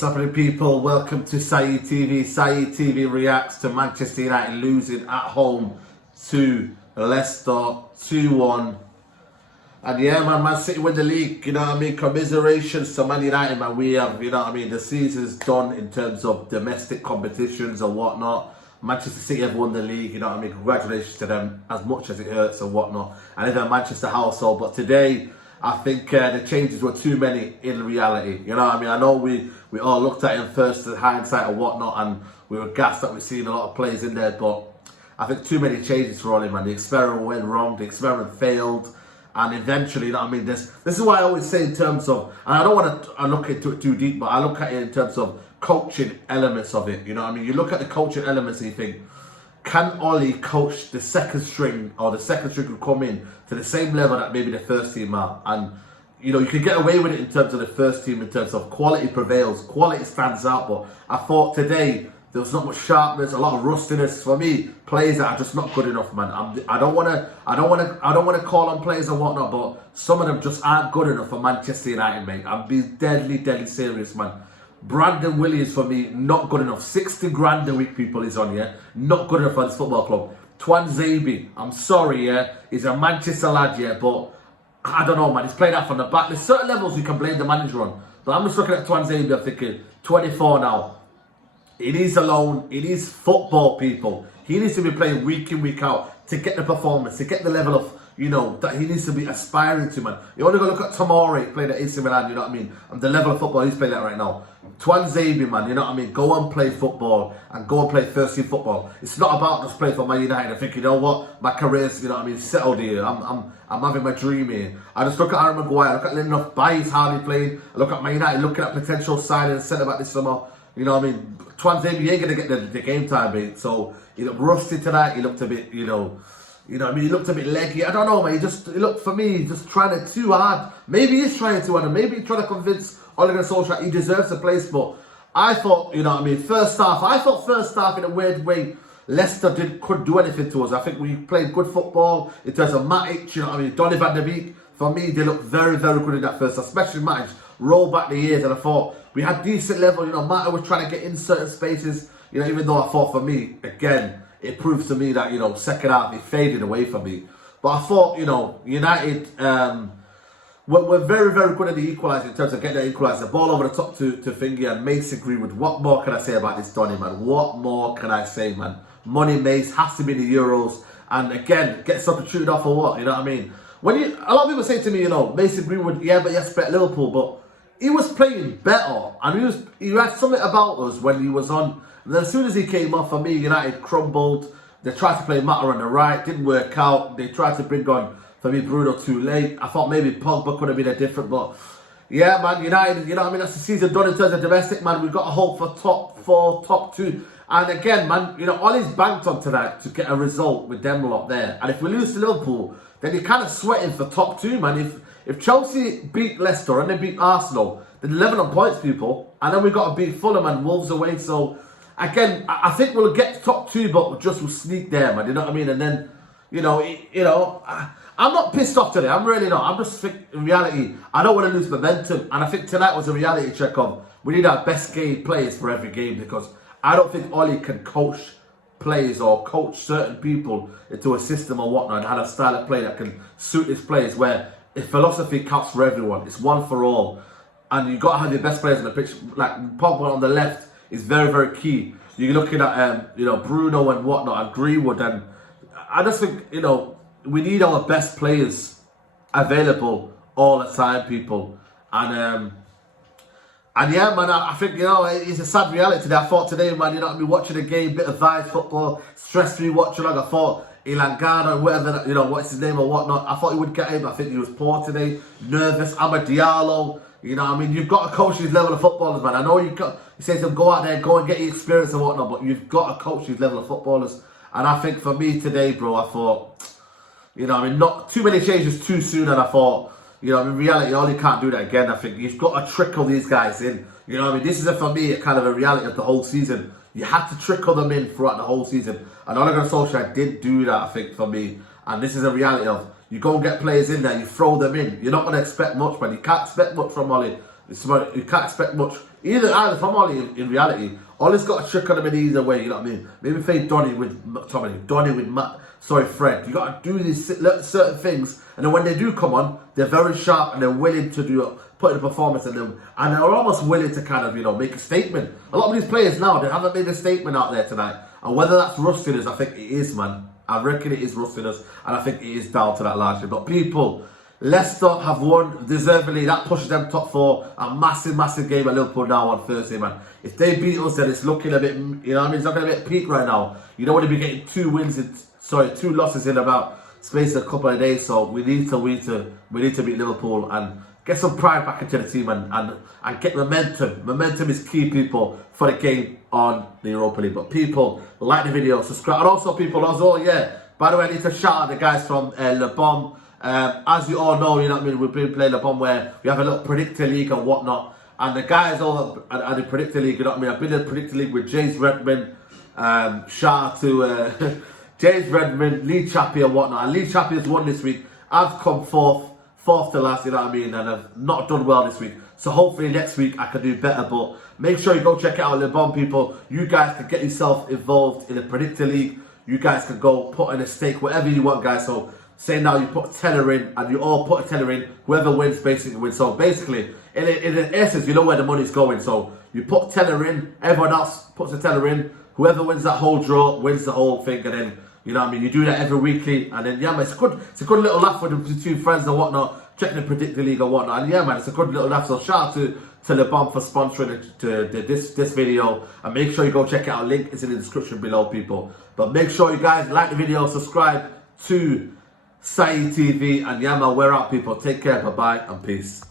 What's happening, people? Welcome to Saeed TV. Saeed TV reacts to Manchester United losing at home to Leicester 2-1. And yeah, Man City win the league, you know what I mean? Commiserations to Man United, man. We have, you know what I mean? The season's done in terms of domestic competitions and whatnot. Manchester City have won the league, you know what I mean? Congratulations to them, as much as it hurts and whatnot. And even a Manchester household. But today, I think the changes were too many in reality. You know what I mean? I know we all looked at it in first hindsight and whatnot, and we were gassed that we've seen a lot of players in there, but I think too many changes for Oli, man. The experiment went wrong, the experiment failed, and eventually, you know what I mean? This is why I always say in terms of, and I don't want to look into it too deep, but I look at it in terms of coaching elements of it. You know what I mean? You look at the coaching elements and you think, can Oli coach the second string, or the second string could come in to the same level that maybe the first team are? And, you know, you can get away with it in terms of the first team, in terms of quality prevails, quality stands out. But I thought today there was not much sharpness, a lot of rustiness. For me, players that are just not good enough, man. I don't want to call on players and whatnot, but some of them just aren't good enough for Manchester United, mate. I'm being deadly serious, man. Brandon Williams, for me, not good enough. 60 grand a week, people, is on here. Not good enough for this football club. Tuanzebe, I'm sorry, yeah. He's a Manchester lad, yeah, but I don't know, man. He's playing out from the back. There's certain levels you can blame the manager on. But I'm just looking at Tuanzebe, I'm thinking, 24 now. He needs a loan. He needs football, people. He needs to be playing week in, week out to get the performance, to get the level of, you know, that he needs to be aspiring to, man. You only got to look at Tomori playing at AC Milan, you know what I mean? And the level of football he's playing at right now. Tuanzebe, man, you know what I mean? Go and play football and go and play first team football. It's not about just playing for Man United. I think, you know what? My career's, you know what I mean, settled here. I'm having my dream here. I just look at Aaron Maguire, look at Lindelof, Bailly's hardly playing. I look at Man United looking at potential signing and centre back this summer. You know what I mean? Tuanzebe, you ain't going to get the game time, mate. So he looked rusty tonight. He looked a bit, you know what I mean? He looked a bit leggy. I don't know, man. He looked, for me, just trying it too hard. Maybe he's trying too hard, and maybe he's trying to convince Ole Gunnar Solskjaer he deserves a place. But I thought, you know what I mean, first half in a weird way, Leicester couldn't do anything to us. I think we played good football in terms of Matic, you know what I mean, Donny van der Beek. For me, they looked very good in that first, especially Matic. Roll back the years, and I thought we had decent level. You know, Matic was trying to get in certain spaces. You know, even though I thought, for me, again, it proves to me that, you know, second half, it faded away from me. But I thought, you know, United were very good at the equaliser in terms of getting the equaliser. The ball over the top to Fingy and Mason Greenwood. What more can I say about this Donny, man? What more can I say, man? Money Mace has to be the Euros. And again, get substituted off for what? You know what I mean? A lot of people say to me, you know, Mason Greenwood, yeah, but he has to at Liverpool, but he was playing better, and he had something about us when he was on. And then as soon as he came off, for me, United crumbled. They tried to play Mata on the right, didn't work out. They tried to bring on, for me, Bruno too late. I thought maybe Pogba could have been a different, but yeah, man, United, you know what I mean? That's the season done in terms of domestic, man. We've got to hope for top 4, top 2. And again, man, you know, Ollie's banked on tonight to get a result with them lot there. And if we lose to Liverpool, then you're kind of sweating for top 2, man. If Chelsea beat Leicester and they beat Arsenal, then 11 on points, people. And then we've got to beat Fulham and Wolves away. So, again, I think we'll get to top 2, but we'll sneak there, man. You know what I mean? And then, you know, I'm not pissed off today. I'm really not. I'm just thinking, in reality, I don't want to lose momentum. And I think tonight was a reality check of we need our best game players for every game, because I don't think Ollie can coach players or coach certain people into a system or whatnot and have a style of play that can suit his players, where his philosophy counts for everyone. It's one for all. And you've got to have your best players on the pitch. Like Pogba on the left is very key. You're looking at you know, Bruno and whatnot and Greenwood, and I just think, you know, we need our best players available all the time, people. And yeah, man, I think, you know, it's a sad reality today. I thought today, man, you know what I mean, watching a game, bit of vibes, football, stress-free watching. Like I thought Ilangana, whatever, you know, what's his name or whatnot, I thought he would get him. I think he was poor today, nervous. Amad Diallo, you know what I mean? You've got to coach these level of footballers, man. I know you say to them, go out there, go and get your experience and whatnot, but you've got to coach these level of footballers. And I think for me today, bro, I thought, you know, I mean, not too many changes too soon, and I thought, you know, in reality, Ollie can't do that again. I think you've got to trickle these guys in. You know what I mean? This is, for me, a kind of a reality of the whole season. You had to trickle them in throughout the whole season. And Ole Gunnar Solskjaer did do that, I think, for me. And this is a reality of, you go and get players in there, you throw them in. You're not going to expect much, man. You can't expect much from Ollie. You can't expect much Either from Ollie in reality, Ollie's got a trick on him in either way, you know what I mean? Maybe fade Donny with Fred. You got to do these certain things, and then when they do come on, they're very sharp and they're willing to put in a performance in them, and they're almost willing to kind of, you know, make a statement. A lot of these players now, they haven't made a statement out there tonight, and whether that's rustiness, I think it is, man. I reckon it is rustiness, and I think it is down to that largely. But people, Leicester have won deservedly. That pushes them top 4. A massive, massive game at Liverpool now on Thursday, man. If they beat us, then it's looking a bit, you know what I mean? It's looking a bit peak right now. You don't want to be getting 2 losses in about space of a couple of days. So we need to beat Liverpool and get some pride back into the team and get momentum. Momentum is key, people, for the game on the Europa League. But people, like the video, subscribe, and also people as well, yeah. By the way, I need to shout out the guys from Lebom. As you all know, you know what I mean, we've been playing Lebom where we have a little predictor league and whatnot. And the guys all at the predictor league, you know what I mean, I've been in the predictor league with James Redmond. Shout out to James Redmond, Lee Chappie and whatnot. And Lee Chappie has won this week. I've come fourth to last, you know what I mean, and I've not done well this week. So hopefully next week I can do better. But make sure you go check it out, Lebom, people. You guys can get yourself involved in the predictor league. You guys can go put in a stake, whatever you want, guys. So say now you put a tenner in, and you all put a tenner in. Whoever wins basically wins. So basically, in essence, you know where the money's going. So you put tenner in, everyone else puts a tenner in. Whoever wins that whole draw wins the whole thing, and then, you know what I mean, you do that every weekly, and then, yeah, man, it's a good little laugh with the two friends and whatnot, checking the predictor league and whatnot, and yeah, man, it's a good little laugh. So shout out to Lebom for sponsoring this video, and make sure you go check it out. Link is in the description below, people. But make sure you guys like the video, subscribe to Saeed TV, and yeah, man, we're out, people. Take care, bye bye, and peace.